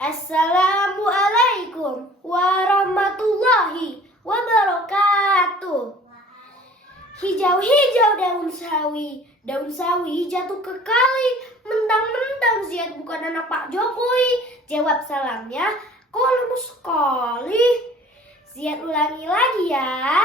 Assalamualaikum warahmatullahi wabarakatuh. Hijau-hijau daun sawi jatuh ke kali. Mentang-mentang Ziyad bukan anak Pak Jokowi. Jawab salamnya, kok lemes sekali. Ziyad ulangi lagi ya.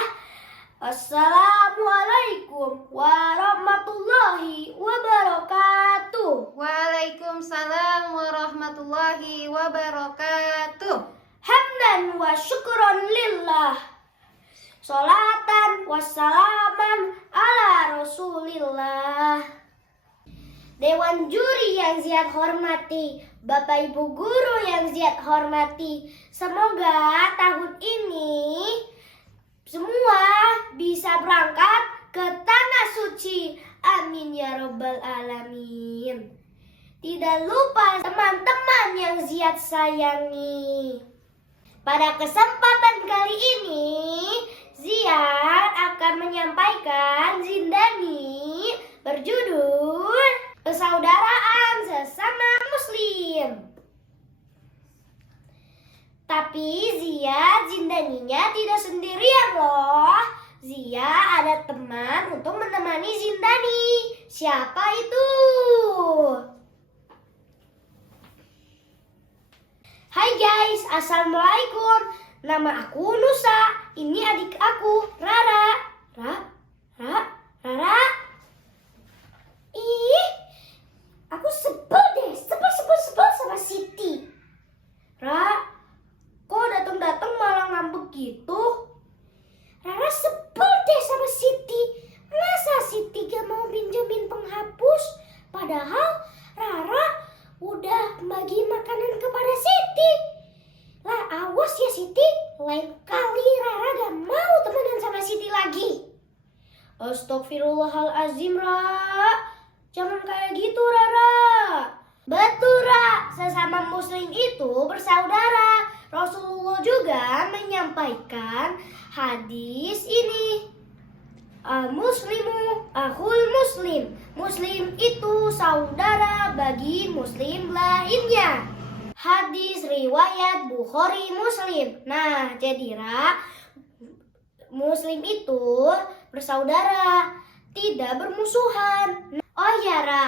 Assalamualaikum warahmatullahi wabarakatuh. Waalaikumsalam warahmatullahi wabarakatuh. Hamdan wa syukron lillah. Sholatan wassalaman ala rasulillah. Dewan juri yang Ziyad hormati, Bapak Ibu guru yang Ziyad hormati, semoga tahun ini semua bisa berangkat ke tanah suci. Amin ya rabbal alamin. Tidak lupa teman-teman yang Ziyad sayangi. Pada kesempatan kali ini, Ziyad akan menyampaikan zindani berjudul Persaudaraan Sesama Muslim. Tapi Ziyad zindaninya tidak sendirian loh. Ziyad ada teman untuk menemani zindani. Siapa itu? Hai guys, assalamualaikum. Nama aku Nusa. Ini adik aku, Rara. Rara. Ih, aku sebel sama Siti. Kok datang malah ngambek gitu? Rara sebel deh sama Siti. Masa Siti gak mau pinjemin penghapus? Padahal Rara udah bagi makanan kepada Siti. Lah awas ya Siti, lain kali Rara gak mau temenan sama Siti lagi. Astagfirullahalazim, Ra. Jangan kayak gitu, Rara. Betul, Ra. Sesama muslim itu bersaudara. Rasulullah juga menyampaikan hadis ini. Al-muslimu akhul muslim. Muslim itu saudara bagi muslim lainnya. Hadis riwayat Bukhari Muslim. Nah, jadi Ra, muslim itu bersaudara, tidak bermusuhan. Oh ya Ra,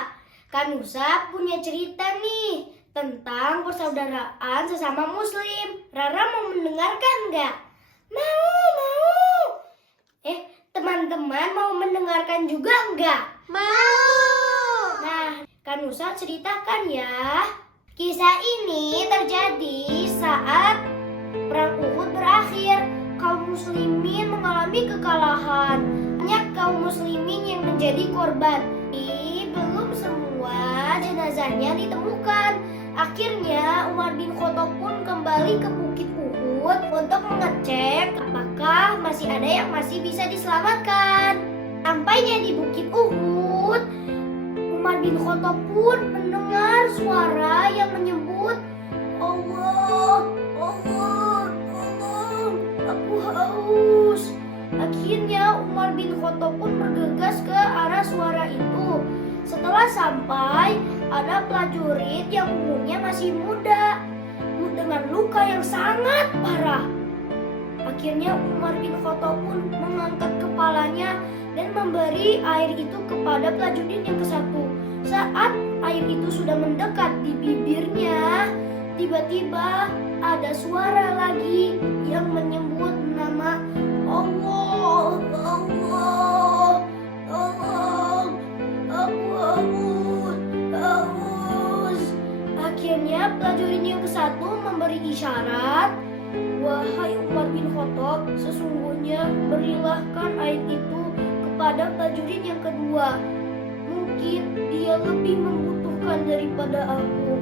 Kak Nusa punya cerita nih tentang persaudaraan sesama muslim. Rara mau mendengarkan nggak? Mau. Teman-teman mau mendengarkan juga nggak? Mau. Nah, Kak Nusa ceritakan ya. Kisah ini terjadi saat Perang Uhud berakhir. Kaum muslimin mengalami kekalahan. Banyak kaum muslimin yang menjadi korban. Belum semua jenazahnya ditemukan. Akhirnya Umar bin Khattab pun kembali ke Bukit Uhud untuk mengecek apakah masih ada yang masih bisa diselamatkan. Sampainya di Bukit Uhud, Umar bin Khattab pun mendengar suara yang menyebut, Allah, aku haus. Akhirnya Umar bin Khattab pun bergegas ke arah suara itu. Setelah sampai, ada prajurit yang umurnya masih muda dengan luka yang sangat parah. Akhirnya Umar bin Khattab pun mengangkat kepalanya dan memberi air itu kepada prajurit yang ke-1. Saat air itu sudah mendekat di bibirnya, tiba-tiba ada suara lagi yang menyebut nama Allah. Aku haus. Akhirnya prajurit yang ke-1 memberi isyarat, wahai Umar bin Khattab, sesungguhnya berilahkan air itu kepada prajurit yang kedua. Mungkin dia lebih membutuhkan daripada aku.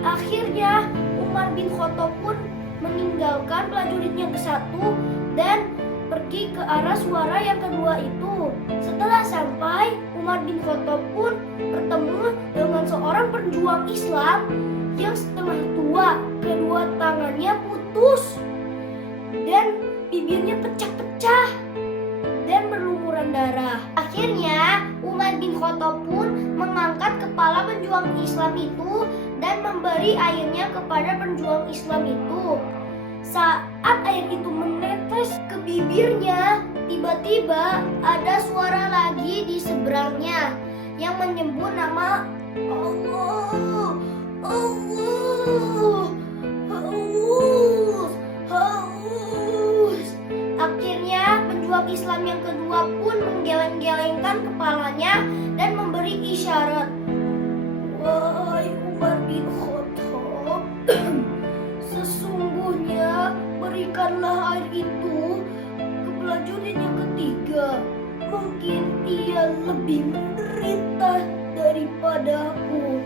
Akhirnya Umar bin Khattab pun meninggalkan prajurit yang ke-1 dan pergi ke arah suara yang kedua itu. Setelah sampai, Umar bin Khattab pun bertemu dengan seorang perjuang Islam yang setengah tua. Kedua tangannya putus dan bibirnya pecah-pecah dan berlumuran darah. Akhirnya Umar bin Khattab pun mengangkat kepala pejuang Islam itu dan dan memberi airnya kepada penjuang Islam itu. Saat air itu menetes ke bibirnya, tiba-tiba ada suara lagi di seberangnya yang menyebut nama Allah, Allah, haus, haus. Akhirnya penjuang Islam yang kedua pun menggeleng-gelengkan kepalanya dan memberi isyarat. Wahai Umar bin Khattab, sesungguhnya berikanlah air itu ke prajurit yang ketiga. Mungkin ia lebih menderita daripada aku.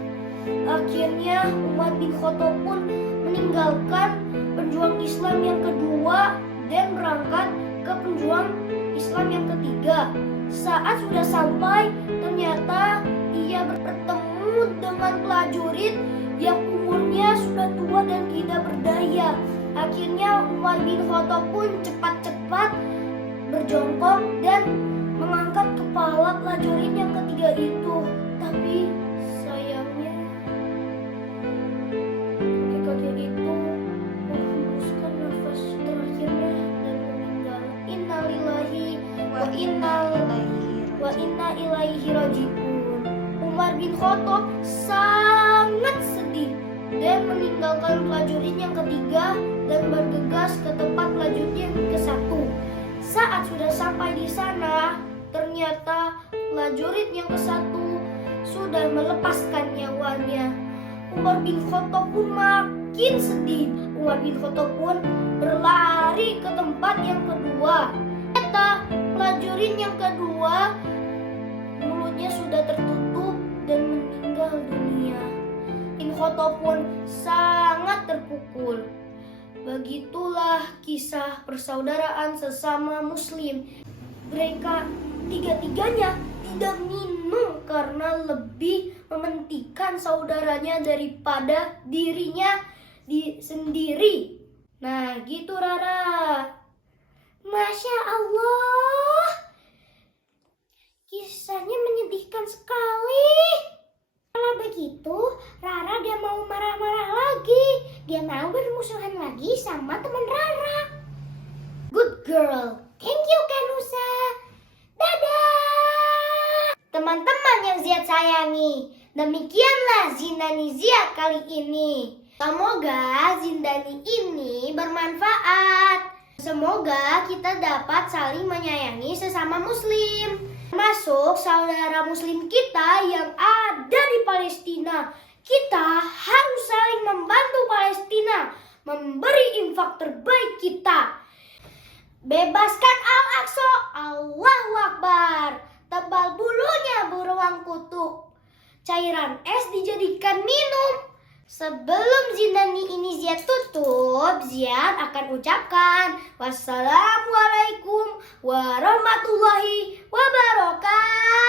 Akhirnya Umar bin Khattab pun meninggalkan penjuang Islam yang kedua dan berangkat ke penjuang Islam yang ketiga. Saat sudah sampai, ternyata ia bertemu dengan prajurit yang umurnya sudah tua dan tidak berdaya. Akhirnya Umar bin Khattab pun cepat-cepat berjongkok dan mengangkat kepala prajurit yang ketiga itu. Tapi sayangnya kakek-kakek itu menghembuskan nafas terakhirnya dan meninggal. Innalillahi wa inna ilaihi raji'un. Umar bin Khattab sangat sedih dan meninggalkan prajurit yang ketiga dan bergegas ke tempat prajurit yang ke-1. Saat sudah sampai di sana, ternyata prajurit yang ke-1 sudah melepaskan nyawanya. Umar bin Khattab pun makin sedih. Umar bin Khattab pun berlari ke tempat yang kedua. Ternyata prajurit yang kedua mulutnya sudah tertutup dan meninggal dunia. Bin Khattab pun sangat terpukul. Begitulah kisah persaudaraan sesama muslim. Mereka tiga-tiganya tidak minum karena lebih mementingkan saudaranya daripada dirinya sendiri. Nah gitu Rara. Masya Allah, kisahnya menyedihkan sekali. Kalau begitu, Rara gak mau marah-marah lagi. Dia mau bermusuhan lagi sama teman Rara. Good girl. Thank you, Kanusa. Dadah. Teman-teman yang Ziad sayangi, demikianlah Zindani Ziad kali ini. Semoga Zindani ini bermanfaat. Semoga kita dapat saling menyayangi sesama muslim, termasuk saudara muslim kita yang ada di Palestina. Kita harus saling membantu Palestina, memberi infak terbaik kita. Bebaskan Al-Aqsa, Allahu Akbar. Tebal bulunya beruang kutuk. Cairan es dijadikan minum. Sebelum Zindani ini Ziad tutup, Ziad akan ucapkan wassalamualaikum warahmatullahi wabarakatuh.